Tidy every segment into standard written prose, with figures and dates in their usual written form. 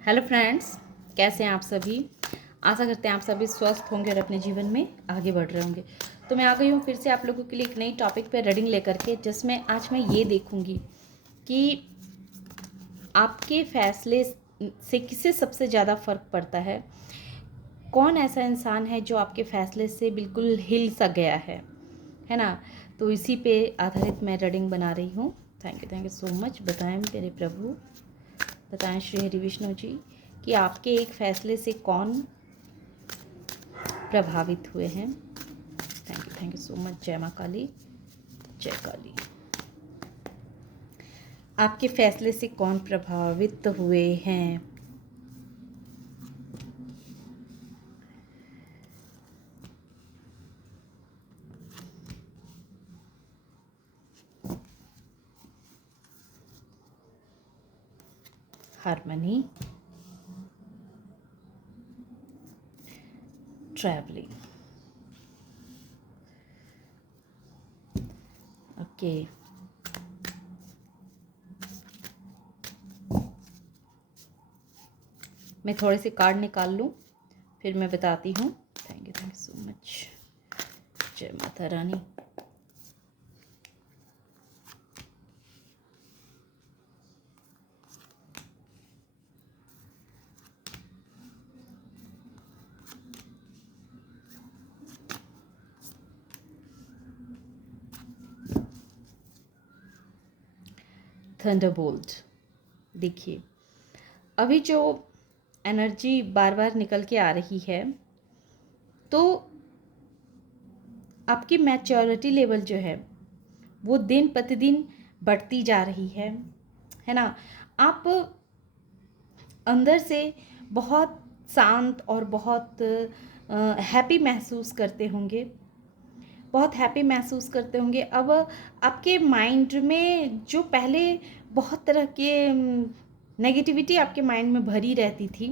Hello friends, कैसे हैं आप सभी। आशा करते हैं आप सभी स्वस्थ होंगे और अपने जीवन में आगे बढ़ रहे होंगे। तो मैं आ गई हूँ फिर से आप लोगों के लिए एक नई टॉपिक पे रीडिंग लेकर के, जिसमें आज मैं ये देखूँगी कि आपके फैसले से किसे सबसे ज़्यादा फ़र्क पड़ता है। कौन ऐसा इंसान है जो आपके फैसले से बिल्कुल हिल सा गया है ना। तो इसी पे आधारित मैं रीडिंग बना रही हूँ। Thank you so much. बताएं मेरे प्रभु, बताएं श्री हरि विष्णु जी कि आपके एक फैसले से कौन प्रभावित हुए हैं। Thank you so much. जय माँ काली, जय काली। आपके फैसले से कौन प्रभावित हुए हैं। Harmony, travelling. ओके, मैं थोड़े से कार्ड निकाल लूँ फिर मैं बताती हूँ। Thank you so much. जय माता रानी। थंडरबोल्ट। देखिए, अभी जो एनर्जी बार बार निकल के आ रही है, तो आपकी मैच्योरिटी लेवल जो है वो दिन प्रतिदिन बढ़ती जा रही है ना। आप अंदर से बहुत शांत और बहुत हैप्पी महसूस करते होंगे, बहुत हैप्पी महसूस करते होंगे। अब आपके माइंड में जो पहले बहुत तरह के नेगेटिविटी आपके माइंड में भरी रहती थी,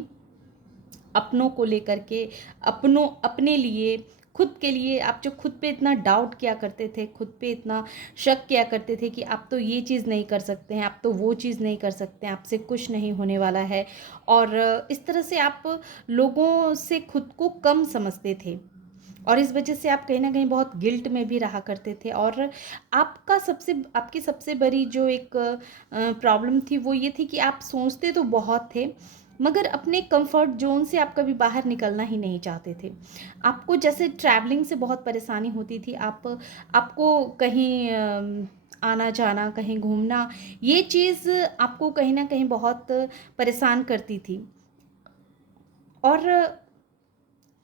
अपनों को लेकर के, अपने लिए, खुद के लिए, आप जो खुद पे इतना डाउट किया करते थे, खुद पे इतना शक किया करते थे कि आप तो ये चीज़ नहीं कर सकते हैं, आप तो वो चीज़ नहीं कर सकते हैं, आपसे कुछ नहीं होने वाला है। और इस तरह से आप लोगों से खुद को कम समझते थे और इस वजह से आप कहीं ना कहीं बहुत गिल्ट में भी रहा करते थे। और आपकी सबसे बड़ी जो एक प्रॉब्लम थी वो ये थी कि आप सोचते तो बहुत थे, मगर अपने कंफर्ट जोन से आप कभी बाहर निकलना ही नहीं चाहते थे। आपको जैसे ट्रैवलिंग से बहुत परेशानी होती थी, आपको कहीं आना जाना, कहीं घूमना, ये चीज़ आपको कहीं ना कहीं बहुत परेशान करती थी। और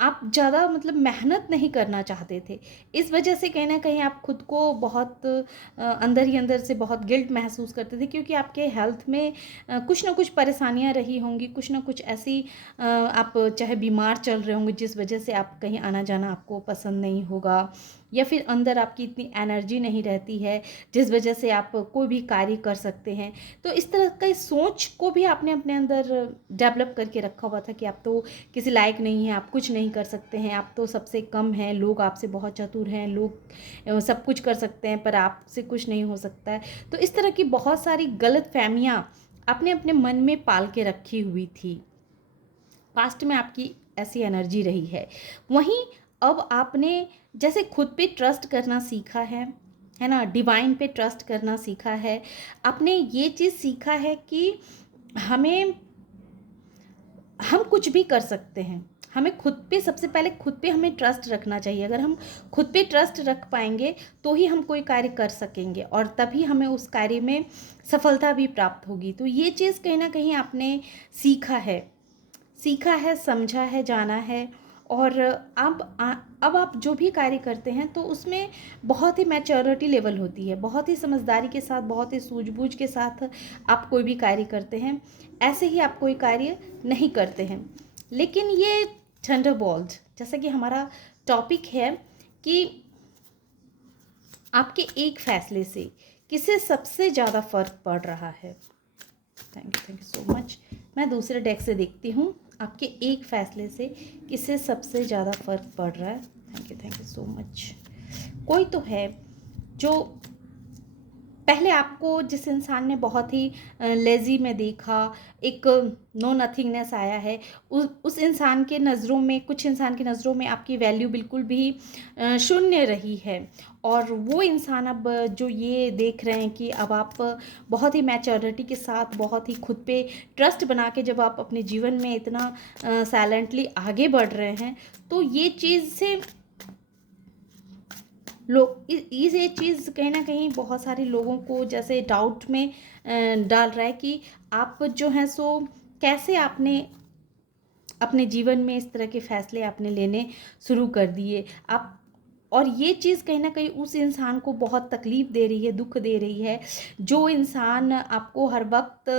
आप ज़्यादा मतलब मेहनत नहीं करना चाहते थे। इस वजह से कहीं न कहीं आप खुद को बहुत अंदर ही अंदर से बहुत गिल्ट महसूस करते थे, क्योंकि आपके हेल्थ में कुछ ना कुछ परेशानियाँ रही होंगी, कुछ ना कुछ ऐसी आप चाहे बीमार चल रहे होंगे जिस वजह से आप कहीं आना-जाना आपको पसंद नहीं होगा, या फिर अंदर आपकी इतनी एनर्जी नहीं रहती है जिस वजह से आप कोई भी कार्य कर सकते हैं। तो इस तरह की सोच को भी आपने अपने अंदर डेवलप करके रखा हुआ था कि आप तो किसी लायक नहीं हैं, आप कुछ नहीं कर सकते हैं, आप तो सबसे कम हैं, लोग आपसे बहुत चतुर हैं, लोग सब कुछ कर सकते हैं पर आपसे कुछ नहीं हो सकता है। तो इस तरह की बहुत सारी गलत फहमियाँ आपने अपने मन में पाल के रखी हुई थी। पास्ट में आपकी ऐसी एनर्जी रही है। वहीं अब आपने जैसे खुद पे ट्रस्ट करना सीखा है ना, डिवाइन पे ट्रस्ट करना सीखा है। आपने ये चीज़ सीखा है कि हमें हम कुछ भी कर सकते हैं। हमें खुद पे, सबसे पहले खुद पे हमें ट्रस्ट रखना चाहिए। अगर हम खुद पे ट्रस्ट रख पाएंगे तो ही हम कोई कार्य कर सकेंगे और तभी हमें उस कार्य में सफलता भी प्राप्त होगी। तो ये चीज़ कहीं ना कहीं आपने सीखा है, समझा है, जाना है। और अब आप जो भी कार्य करते हैं तो उसमें बहुत ही मैच्योरिटी लेवल होती है, बहुत ही समझदारी के साथ, बहुत ही सूझबूझ के साथ आप कोई भी कार्य करते हैं। ऐसे ही आप कोई कार्य नहीं करते हैं। लेकिन ये थंडरबोल्ट, जैसा कि हमारा टॉपिक है कि आपके एक फैसले से किसे सबसे ज़्यादा फर्क पड़ रहा है। Thank you so much. मैं दूसरे डेक से देखती हूँ आपके एक फैसले से किसे सबसे ज़्यादा फर्क पड़ रहा है। Thank you so much. कोई तो है जो पहले आपको जिस इंसान ने बहुत ही लेज़ी में देखा, एक नो नथिंगनेस आया है, उस इंसान के नज़रों में, कुछ इंसान की नज़रों में आपकी वैल्यू बिल्कुल भी शून्य रही है। और वो इंसान अब जो ये देख रहे हैं कि अब आप बहुत ही मैच्योरिटी के साथ, बहुत ही खुद पे ट्रस्ट बना के जब आप अपने जीवन में इतना साइलेंटली आगे बढ़ रहे हैं, तो ये चीज़ से लोग ये चीज़ कहीं ना कहीं बहुत सारे लोगों को जैसे डाउट में डाल रहा है कि आप जो हैं सो कैसे आपने अपने जीवन में इस तरह के फैसले आपने लेने शुरू कर दिए आप। और ये चीज़ कहीं ना कहीं उस इंसान को बहुत तकलीफ़ दे रही है, दुख दे रही है, जो इंसान आपको हर वक्त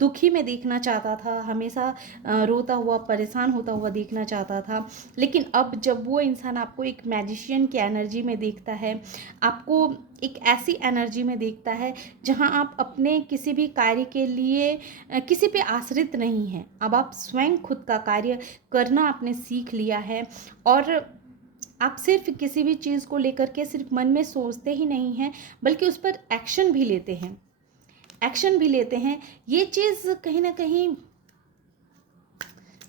दुखी में देखना चाहता था, हमेशा रोता हुआ, परेशान होता हुआ देखना चाहता था। लेकिन अब जब वो इंसान आपको एक मैजिशियन की एनर्जी में देखता है, आपको एक ऐसी एनर्जी में देखता है जहां आप अपने किसी भी कार्य के लिए किसी पे आश्रित नहीं हैं। अब आप स्वयं खुद का कार्य करना आपने सीख लिया है, और आप सिर्फ किसी भी चीज़ को लेकर के सिर्फ मन में सोचते ही नहीं हैं, बल्कि उस पर एक्शन भी लेते हैं, एक्शन भी लेते हैं। ये चीज़ कहीं ना कहीं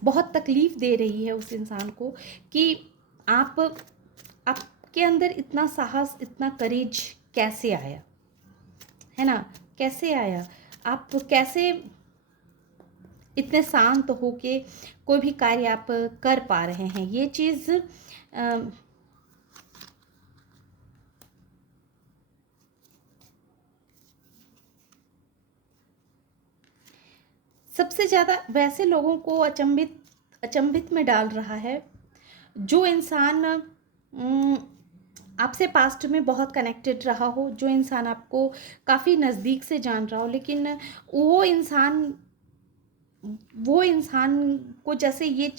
बहुत तकलीफ़ दे रही है उस इंसान को कि आप आपके अंदर इतना साहस, इतना करेज कैसे आया, है ना, कैसे आया, आप कैसे इतने शांत होके कोई भी कार्य आप कर पा रहे हैं। ये चीज़ सबसे ज़्यादा वैसे लोगों को अचंभित में डाल रहा है जो इंसान आपसे पास्ट में बहुत कनेक्टेड रहा हो, जो इंसान आपको काफ़ी नज़दीक से जान रहा हो, लेकिन वो इंसान वो इंसान को जैसे ये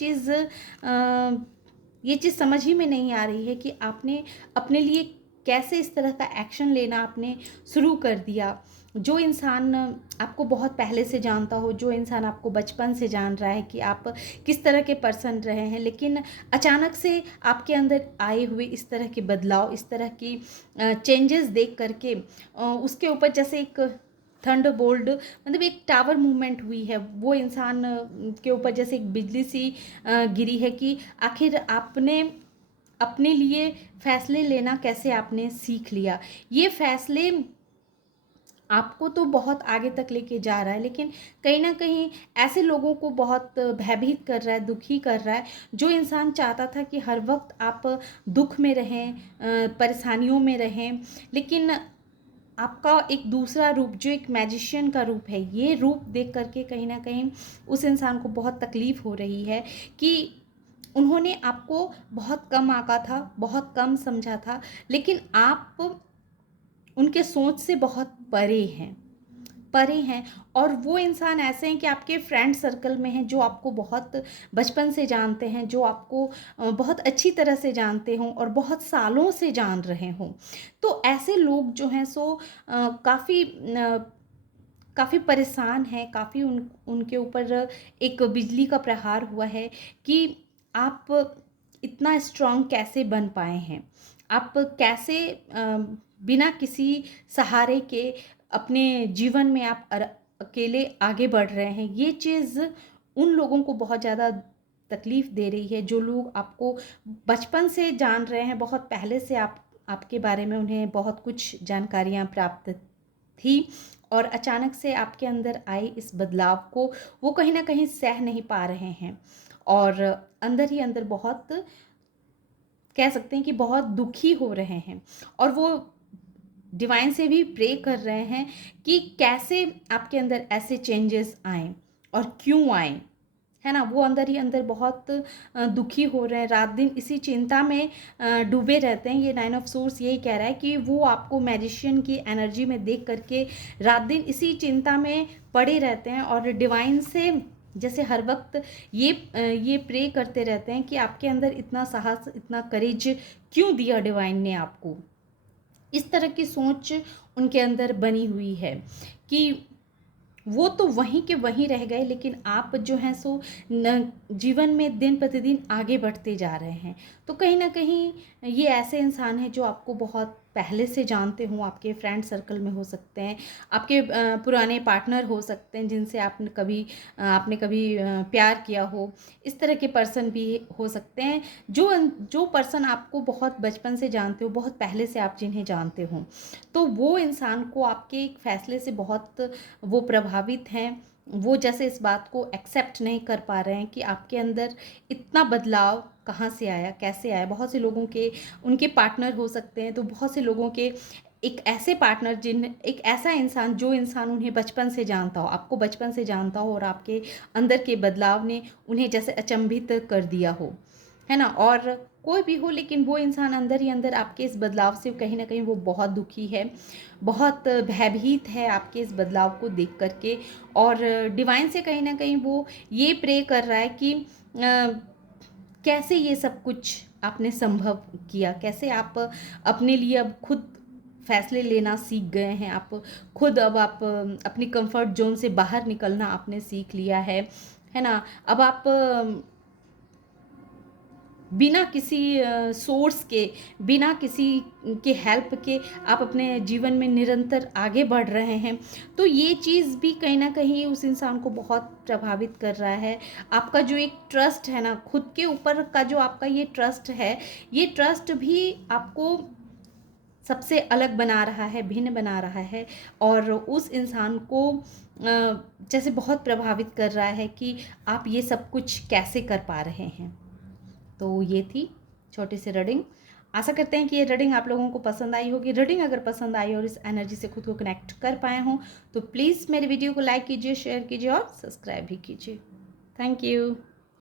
चीज़ समझ ही में नहीं आ रही है कि आपने अपने लिए कैसे इस तरह का एक्शन लेना आपने शुरू कर दिया। जो इंसान आपको बहुत पहले से जानता हो, जो इंसान आपको बचपन से जान रहा है कि आप किस तरह के पर्सन रहे हैं, लेकिन अचानक से आपके अंदर आए हुए इस तरह के बदलाव, इस तरह की चेंजेस देख करके उसके ऊपर जैसे एक थंडरबोल्ट, मतलब एक टावर मूवमेंट हुई है, वो इंसान के ऊपर जैसे एक बिजली सी गिरी है कि आखिर आपने अपने लिए फैसले लेना कैसे आपने सीख लिया। ये फैसले आपको तो बहुत आगे तक लेके जा रहा है, लेकिन कहीं ना कहीं ऐसे लोगों को बहुत भयभीत कर रहा है, दुखी कर रहा है, जो इंसान चाहता था कि हर वक्त आप दुख में रहें, परेशानियों में रहें। लेकिन आपका एक दूसरा रूप, जो एक मैजिशियन का रूप है, ये रूप देख करके कहीं ना कहीं उस इंसान को बहुत तकलीफ़ हो रही है कि उन्होंने आपको बहुत कम आंका था, बहुत कम समझा था, लेकिन आप उनके सोच से बहुत परे हैं, परे हैं। और वो इंसान ऐसे हैं कि आपके फ्रेंड सर्कल में हैं, जो आपको बहुत बचपन से जानते हैं, जो आपको बहुत अच्छी तरह से जानते हों और बहुत सालों से जान रहे हों। तो ऐसे लोग जो हैं सो काफ़ी परेशान हैं, काफ़ी उनके ऊपर एक बिजली का प्रहार हुआ है कि आप इतना स्ट्रांग कैसे बन पाए हैं, आप कैसे बिना किसी सहारे के अपने जीवन में आप अकेले आगे बढ़ रहे हैं। ये चीज़ उन लोगों को बहुत ज़्यादा तकलीफ़ दे रही है, जो लोग आपको बचपन से जान रहे हैं, बहुत पहले से आपके बारे में उन्हें बहुत कुछ जानकारियाँ प्राप्त थी, और अचानक से आपके अंदर आए इस बदलाव को वो कहीं ना कहीं सह नहीं पा रहे हैं, और अंदर ही अंदर बहुत, कह सकते हैं कि बहुत दुखी हो रहे हैं। और वो डिवाइन से भी प्रे कर रहे हैं कि कैसे आपके अंदर ऐसे चेंजेस आएँ और क्यों आएँ, है ना। वो अंदर ही अंदर बहुत दुखी हो रहे हैं, रात दिन इसी चिंता में डूबे रहते हैं। ये 9 ऑफ सोर्स यही कह रहा है कि वो आपको मैजिशियन की एनर्जी में देख करके रात दिन इसी चिंता में पड़े रहते हैं, और डिवाइन से जैसे हर वक्त ये प्रे करते रहते हैं कि आपके अंदर इतना साहस, इतना करेज क्यों दिया डिवाइन ने आपको। इस तरह की सोच उनके अंदर बनी हुई है कि वो तो वहीं के वहीं रह गए, लेकिन आप जो हैं सो जीवन में दिन प्रतिदिन आगे बढ़ते जा रहे हैं। तो कहीं ना कहीं ये ऐसे इंसान हैं जो आपको बहुत पहले से जानते हो, आपके फ्रेंड सर्कल में हो सकते हैं, आपके पुराने पार्टनर हो सकते हैं जिनसे आपने कभी प्यार किया हो, इस तरह के पर्सन भी हो सकते हैं। जो पर्सन आपको बहुत बचपन से जानते हो, बहुत पहले से आप जिन्हें जानते हो, तो वो इंसान को आपके एक फ़ैसले से बहुत वो प्रभावित हैं। वो जैसे इस बात को एक्सेप्ट नहीं कर पा रहे हैं कि आपके अंदर इतना बदलाव कहाँ से आया, कैसे आया। बहुत से लोगों के उनके पार्टनर हो सकते हैं, तो बहुत से लोगों के एक ऐसे पार्टनर एक ऐसा इंसान जो इंसान उन्हें बचपन से जानता हो, आपको बचपन से जानता हो, और आपके अंदर के बदलाव ने उन्हें जैसे अचंभित कर दिया हो, है ना। और कोई भी हो, लेकिन वो इंसान अंदर ही अंदर आपके इस बदलाव से कहीं ना कहीं वो बहुत दुखी है, बहुत भयभीत है आपके इस बदलाव को देख करके। और डिवाइन से कहीं ना कहीं वो ये प्रे कर रहा है कि कैसे ये सब कुछ आपने संभव किया, कैसे आप अपने लिए अब खुद फैसले लेना सीख गए हैं, आप खुद अब आप अपनी कंफर्ट जोन से बाहर निकलना आपने सीख लिया है ना। अब आप बिना किसी सोर्स के, बिना किसी के हेल्प के आप अपने जीवन में निरंतर आगे बढ़ रहे हैं। तो ये चीज़ भी कहीं ना कहीं उस इंसान को बहुत प्रभावित कर रहा है। आपका जो एक ट्रस्ट है ना, खुद के ऊपर का जो आपका ये ट्रस्ट है, ये ट्रस्ट भी आपको सबसे अलग बना रहा है, भिन्न बना रहा है, और उस इंसान को जैसे बहुत प्रभावित कर रहा है कि आप ये सब कुछ कैसे कर पा रहे हैं। तो ये थी छोटी सी रीडिंग। आशा करते हैं कि ये रीडिंग आप लोगों को पसंद आई होगी। रीडिंग अगर पसंद आई और इस एनर्जी से खुद को कनेक्ट कर पाए हों तो प्लीज़ मेरे वीडियो को लाइक कीजिए, शेयर कीजिए और सब्सक्राइब भी कीजिए। Thank you.